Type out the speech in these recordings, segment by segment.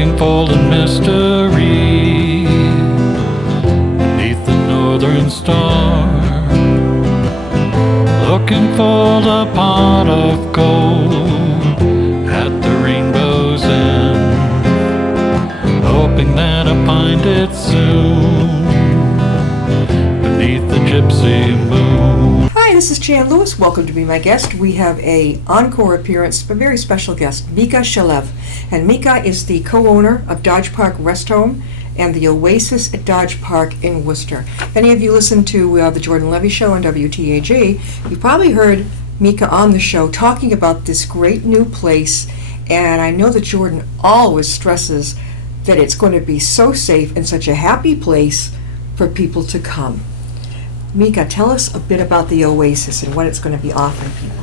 looking for the mystery beneath the northern star, looking for the pot of gold at the rainbow's end, hoping that I find it soon beneath the gypsy moon. Hi, this is Jan Lewis. Welcome to Be My Guest. We have a encore appearance of a very special guest, Micha Shalev. And Micha is the co-owner of Dodge Park Rest Home and the Oasis at Dodge Park in Worcester. If any of you listen to the Jordan Levy Show on WTAG, you've probably heard Micha on the show talking about this great new place. And I know that Jordan always stresses that it's going to be so safe and such a happy place for people to come. Micha, tell us a bit about the Oasis and what it's going to be offering people.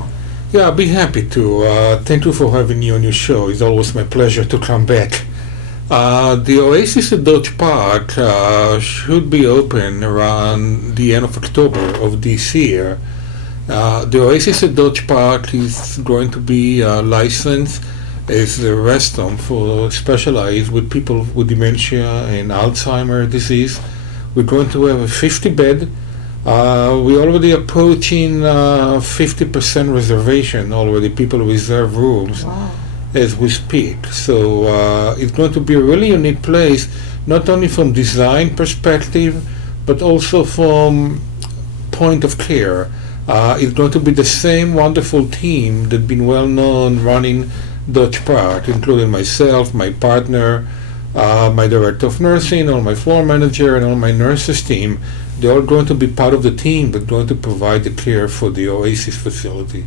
Yeah, I'll be happy to. Thank you for having me on your show. It's always my pleasure to come back. The Oasis at Dodge Park should be open around the end of October of this year. The Oasis at Dodge Park is going to be licensed as a rest home for specialized with people with dementia and Alzheimer's disease. We're going to have a 50-bed. We're already approaching 50% reservation already. People reserve rooms. Wow. As we speak. So it's going to be a really unique place, not only from design perspective, but also from point of care. It's going to be the same wonderful team that's been well known running Dodge Park, including myself, my partner, my director of nursing, all my floor manager, and all my nurses team. They're all going to be part of the team that's going to provide the care for the Oasis facility.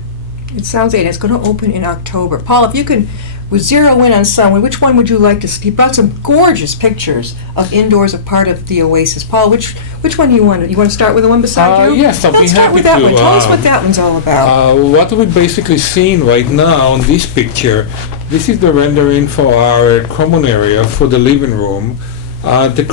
It sounds like it's going to open in October. Paul, if you could zero in on someone, which one would you like to see? He brought some gorgeous pictures of indoors of part of the Oasis. Paul, which one do you want? You want to start with the one beside you? Yes, I'll be Let's start happy with that to. one. Tell us what that one's all about. What we're basically seeing right now on this picture, this is the rendering for our common area for the living room. The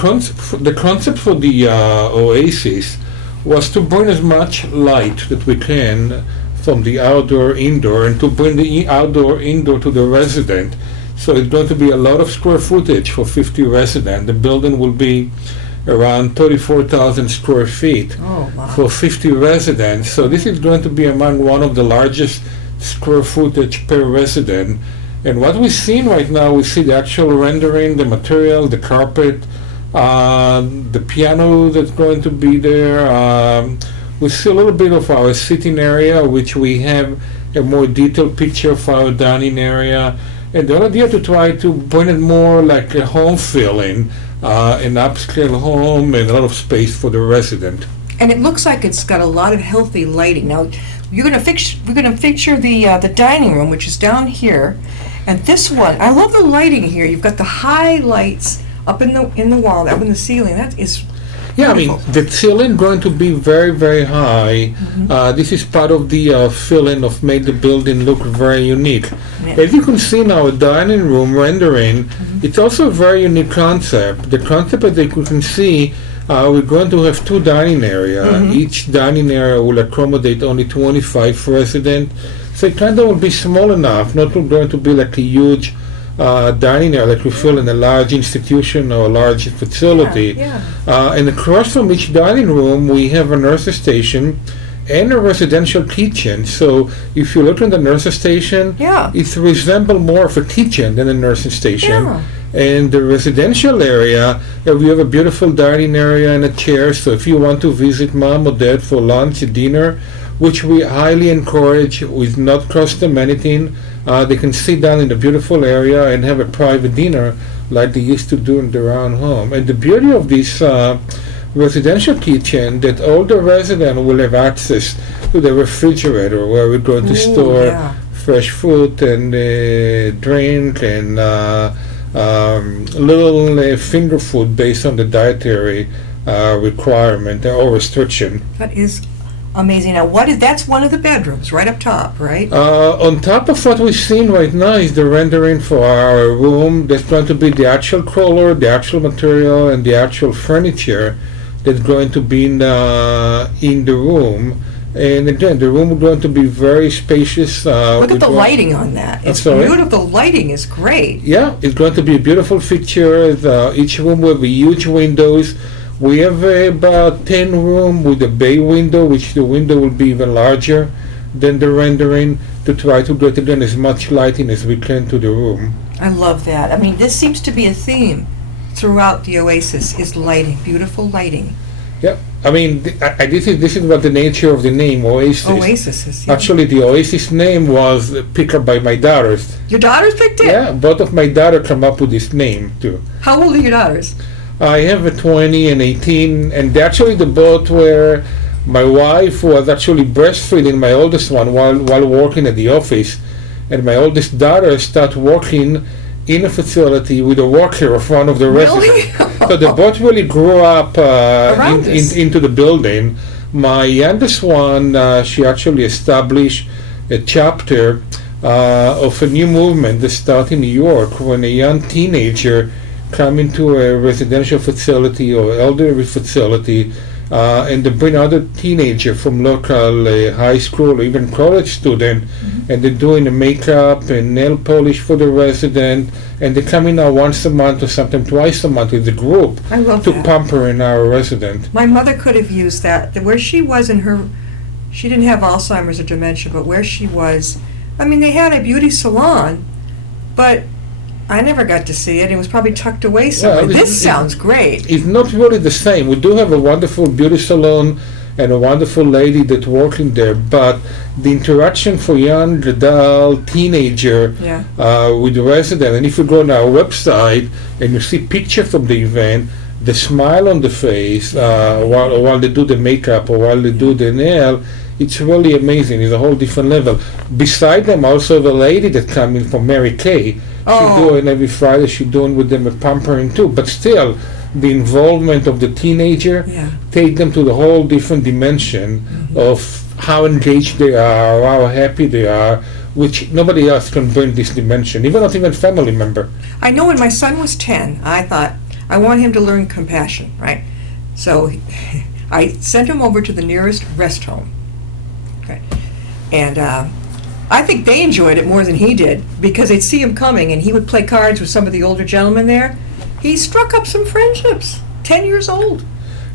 concept for the Oasis was to bring as much light that we can from the outdoor indoor and to bring the outdoor indoor to the resident. So it's going to be a lot of square footage for 50 residents. The building will be around 34,000 square feet for 50 residents. So this is going to be among one of the largest square footage per resident. And what we're seeing right now, we see the actual rendering, the material, the carpet, the piano that's going to be there. We see a little bit of our sitting area, which we have a more detailed picture of our dining area. And the idea to try to bring it more like a home feeling, an upscale home and a lot of space for the resident. And it looks like it's got a lot of healthy lighting. Now, we're going to feature the dining room, which is down here. And this one, I love the lighting here. You've got the high lights up in the wall, up in the ceiling. That is yeah, beautiful. I mean, the ceiling going to be very, very high. Mm-hmm. This is part of the feeling of made the building look very unique. Yeah. As you can see now, a dining room rendering, it's also a very unique concept. The concept that you can see, we're going to have two dining areas. Each dining area will accommodate only 25 residents. So it kind of will be small enough, not going to be like a huge dining area like we feel in a large institution or a large facility. Yeah. And across from each dining room, we have a nurse's station and a residential kitchen. So if you look at the nurse's station, it resembles more of a kitchen than a nursing station. Yeah. And the residential area, we have a beautiful dining area and a chair. So if you want to visit mom or dad for lunch, dinner, which we highly encourage, with not cost them anything, they can sit down in a beautiful area and have a private dinner like they used to do in their own home. And the beauty of this residential kitchen, that all the residents will have access to the refrigerator where we're going to store fresh food and drink and little finger food based on the dietary requirement or restriction. That is amazing. Now, that's one of the bedrooms right up top, right? On top of what we're seeing right now is the rendering for our room. That's going to be the actual color, the actual material, and the actual furniture that's going to be in the room. And again, the room is going to be very spacious. Look at the lighting on that. It's sorry? beautiful. The lighting is great. Yeah, it's going to be a beautiful fixture. Each room will be huge windows. We have about 10 rooms with a bay window, which the window will be even larger than the rendering, to try to get again as much lighting as we can to the room. I love that. I mean, this seems to be a theme throughout the Oasis, is lighting, beautiful lighting. Yeah, I mean, this is what the nature of the name Oasis. Oasis is, yeah. Actually, the Oasis name was picked up by my daughters. Your daughters picked it? Yeah, both of my daughters come up with this name too. How old are your daughters? I have a 20 and 18, and actually the both were, my wife was actually breastfeeding my oldest one while working at the office, and my oldest daughter started working in a facility with a walker of one of the Really? residents. So they both really grew up into the building. My youngest one, she actually established a chapter of a new movement that started in New York when a young teenager come into a residential facility or elderly facility, and they bring other teenager from local high school or even college student, and they're doing the makeup and nail polish for the resident, and they come in now once a month or sometimes twice a month with a group I love to that. pamper in our resident. My mother could have used that. Where she was in her, she didn't have Alzheimer's or dementia, but where she was, I mean, they had a beauty salon, but I never got to see it. It was probably tucked away somewhere. This sounds great. It's not really the same. We do have a wonderful beauty salon and a wonderful lady that's working there, but the interaction for young adult teenager Yeah. with the resident, and if you go on our website and you see pictures from the event, the smile on the face while they do the makeup or while they do the nail, it's really amazing. It's a whole different level. Beside them, also the lady that come in from Mary Kay. She doing every Friday. She doing with them a pampering too. But still, the involvement of the teenager take them to the whole different dimension of how engaged they are, how happy they are, which nobody else can bring this dimension, not even family member. I know when my son was 10, I thought, I want him to learn compassion, right? So I sent him over to the nearest rest home. Okay. And I think they enjoyed it more than he did, because they'd see him coming and he would play cards with some of the older gentlemen there. He struck up some friendships, 10 years old.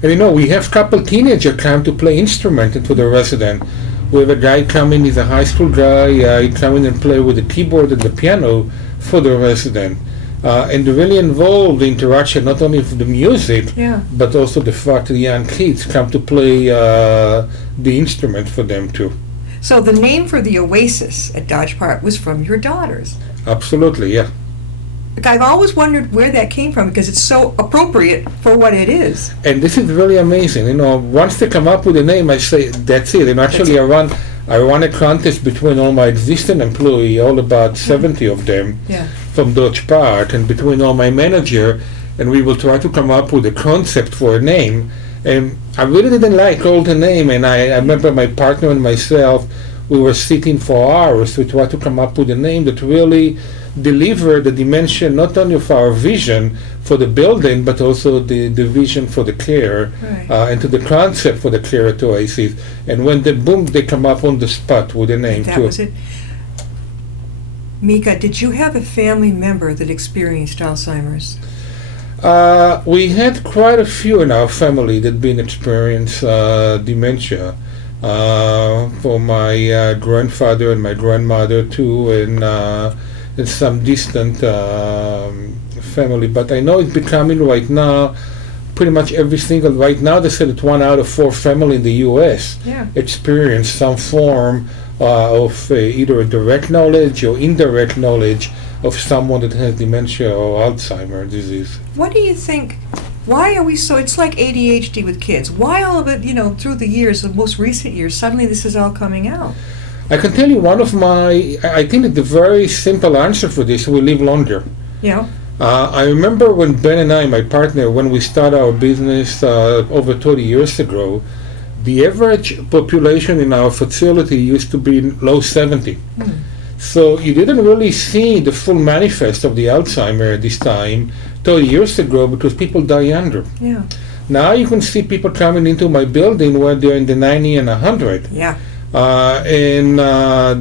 And we have couple teenagers come to play instrument into the resident. We have a guy coming, he's a high school guy, he come in and play with the keyboard and the piano for the resident. And they're really involved in interaction, not only with the music, but also the fact that young kids come to play the instrument for them too. So the name for the Oasis at Dodge Park was from your daughters. Absolutely, yeah. Like, I've always wondered where that came from, because it's so appropriate for what it is. And this is really amazing. Once they come up with a name, I say, that's it. And actually, I run a contest between all my existing employees, all about 70 of them, from Dodge Park, and between all my manager, and we will try to come up with a concept for a name. And I really didn't like all the name, and I remember my partner and myself, we were sitting for hours to try to come up with a name that really delivered the dimension not only of our vision for the building, but also the vision for the care, and to the concept for the care at Oasis. And when they come up on the spot with a name That too. was it. Micha, did you have a family member that experienced Alzheimer's? We had quite a few in our family that been experienced dementia. For my grandfather and my grandmother too, and some distant family. But I know it's becoming right now pretty much every single. Right now they said that 1 out of 4 family in the U.S. experience some form of either a direct knowledge or indirect knowledge of someone that has dementia or Alzheimer's disease. What do you think? Why are we so, it's like ADHD with kids. Why all of it, through the years, the most recent years, suddenly this is all coming out? I can tell you I think that the very simple answer for this, we live longer. Yeah. I remember when Ben and I, my partner, when we started our business over 30 years ago, the average population in our facility used to be low 70. So you didn't really see the full manifest of the Alzheimer at this time 30 years ago, because people die younger. Yeah. Now you can see people coming into my building when they're in the 90 and 100. Yeah. And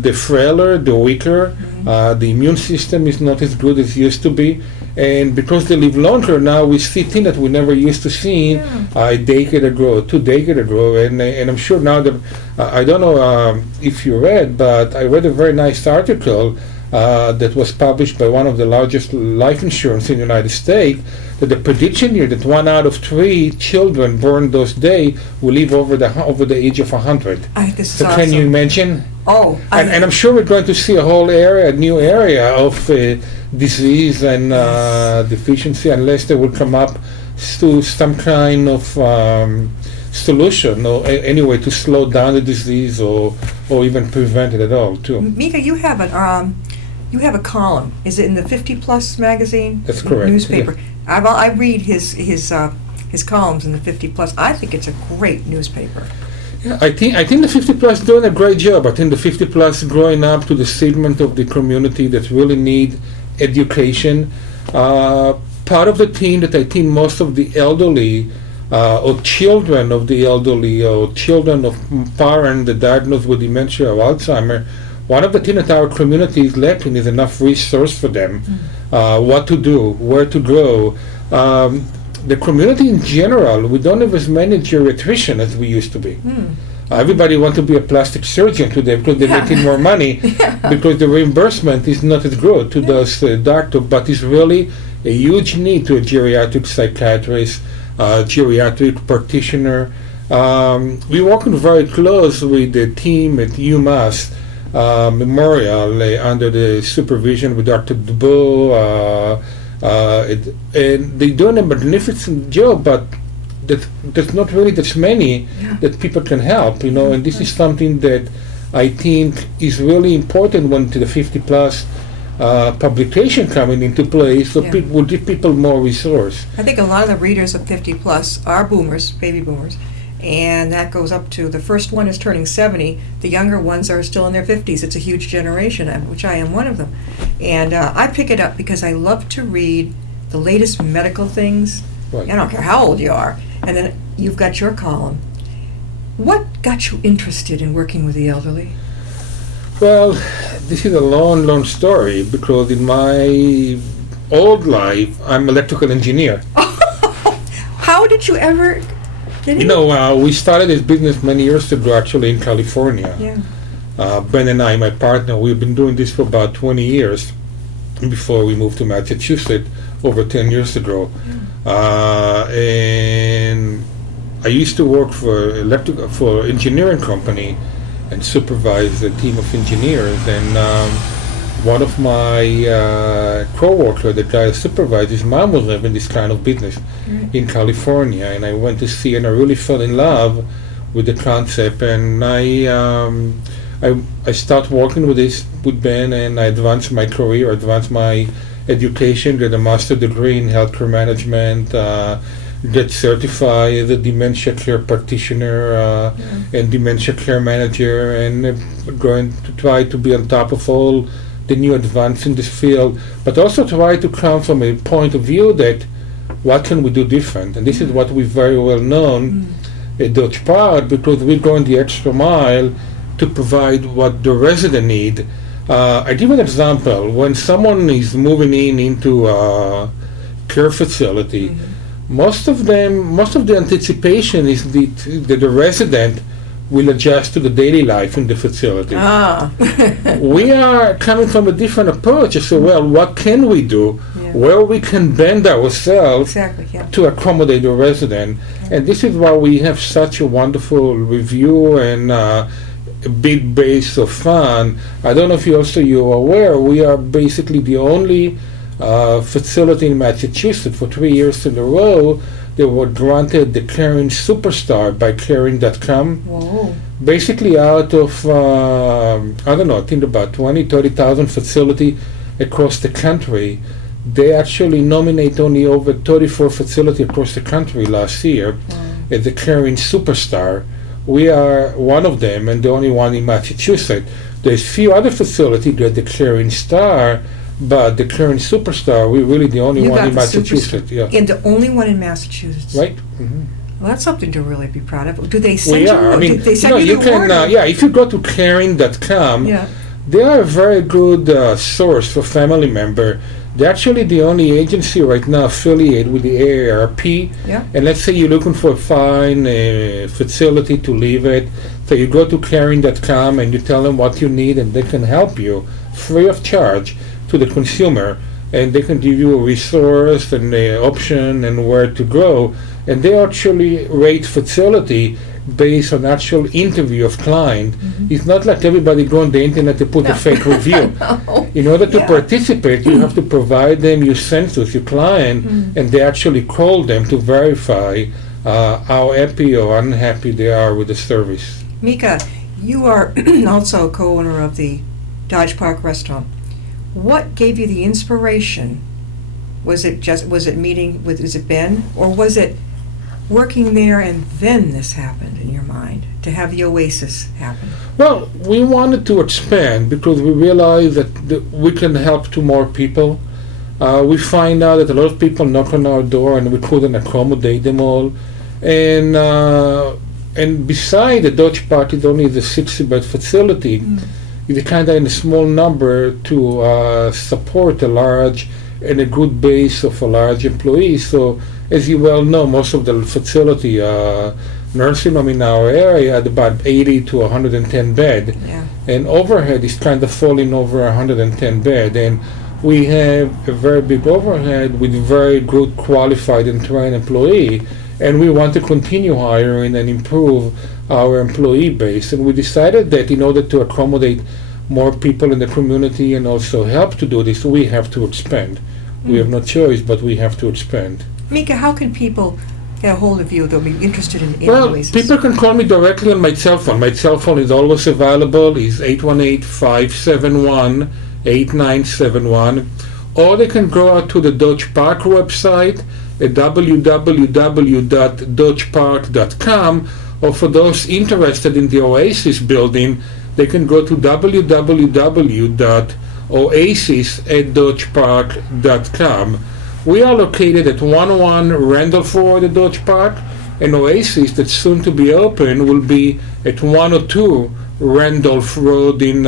the frailer, the weaker, the immune system is not as good as it used to be. And because they live longer now, we see things that we never used to see a decade ago, 2 decades ago. And I'm sure now that, I don't know if you read, but I read a very nice article that was published by one of the largest life insurance in the United States, that the prediction here that 1 out of 3 children born those days will live over the age of 100. This is So awesome. can you imagine? Oh, And I'm sure we're going to see a whole area, a new area of disease and deficiency, unless they will come up to some kind of solution or any way to slow down the disease or even prevent it at all, too. Micha, you have a column. Is it in the 50 Plus magazine? That's correct, Newspaper. I read his columns in the 50 Plus. I think it's a great newspaper. Yeah, I think the 50 plus doing a great job. I think the 50 plus growing up to the segment of the community that really need education. Part of the team that I think most of the elderly or children of the elderly or children of parents that diagnosed with dementia or Alzheimer, one of the things that our community is lacking is enough resource for them. What to do, where to go. The community in general, we don't have as many geriatricians as we used to be. Everybody wants to be a plastic surgeon today because they're making more money because the reimbursement is not as good to those doctors, but it's really a huge need to a geriatric psychiatrist, geriatric practitioner. We're working very close with the team at UMass Memorial under the supervision with Dr. Dubois, and they're doing a magnificent job, but there's not really that many that people can help, and this is something that I think is really important when to the 50 plus publication coming into place, so people will give people more resource. I think a lot of the readers of 50 Plus are boomers, baby boomers, and that goes up to, the first one is turning 70, the younger ones are still in their 50s. It's a huge generation, which I am one of them. And I pick it up because I love to read the latest medical things. Right. I don't care how old you are. And then you've got your column. What got you interested in working with the elderly? Well, this is a long, long story because in my old life, I'm electrical engineer. How did you ever get in? We started this business many years ago, actually, in California. Yeah. Ben and I, my partner, we've been doing this for about 20 years before we moved to Massachusetts over 10 years ago. And I used to work for engineering company and supervise a team of engineers. And one of my co-workers, the guy I supervised, his mom was having this kind of business in California, and I went to see, and I really fell in love with the concept. And I started working with Ben, and I advanced my career, advanced my education, get a master's degree in healthcare management, get certified as a dementia care practitioner and dementia care manager, and going to try to be on top of all the new advances in this field, but also try to come from a point of view that what can we do different? And this is what we're very well known at Dodge Park, because we're going the extra mile to provide what the resident need. I give an example. When someone is moving into a care facility, most of the anticipation is that the resident will adjust to the daily life in the facility. We are coming from a different approach. So, well, what can we do? Where we can bend ourselves to accommodate the resident. And this is why we have such a wonderful review and a big base of fun. I don't know if you're aware, we are basically the only facility in Massachusetts for 3 years in a row they were granted the Caring Superstar by Caring.com. Whoa. Basically out of, I think about 30,000 facilities across the country. They actually nominate only over 34 facilities across the country last year as the Caring Superstar. We are one of them and the only one in Massachusetts. There's few other facilities that the Caring Star, but the Caring Superstar, we're really the only one in Massachusetts. And the only one in Massachusetts. Right? Well, that's something to really be proud of. Do they send We you? are. I mean, Did they send you you the can. award? If you go to caring.com, Yeah. they are a very good source for family member. They're actually the only agency right now affiliated with the AARP. Yeah. And let's say you're looking for a fine facility to live at. So you go to caring.com and you tell them what you need, and they can help you free of charge to the consumer. And they can give you a resource and an option and where to go. And they actually rate facility based on actual interview of client. It's not like everybody go on the internet to put a fake review. No. In order to Yeah. participate, you have to provide them your census, your client, and they actually call them to verify how happy or unhappy they are with the service. Micha, you are also co-owner of the Dodge Park Restaurant. What gave you the inspiration? Was it Ben, or was it working there and then this happened in your mind to have the Oasis happen? Well, we wanted to expand because we realized that we can help to more people. We find out that a lot of people knock on our door and we couldn't accommodate them all. And beside the Dodge Park is only the 60-bed facility. It's kind of in a small number to support a large and a good base of a large employees. So, as you well know, most of the facility nursing home in our area had about 80 to 110 bed, Yeah. and overhead is kind of falling over 110 bed. And we have a very big overhead with very good qualified and trained employee, and we want to continue hiring and improve our employee base. And we decided that in order to accommodate more people in the community and also help to do this, we have to expand. We have no choice, but we have to expand. Micha, how can people get a hold of you? They'll be interested in Well, Oasis. people can call me directly on my cell phone. My cell phone is always available. It's 818-571-8971. Or they can go out to the Dodge Park website at www.dodgepark.com, or for those interested in the Oasis building, they can go to www.oasis@dodgepark.com. We are located at 101 Randolph Road at Dodge Park, and Oasis, that's soon to be open, will be at 102 Randolph Road in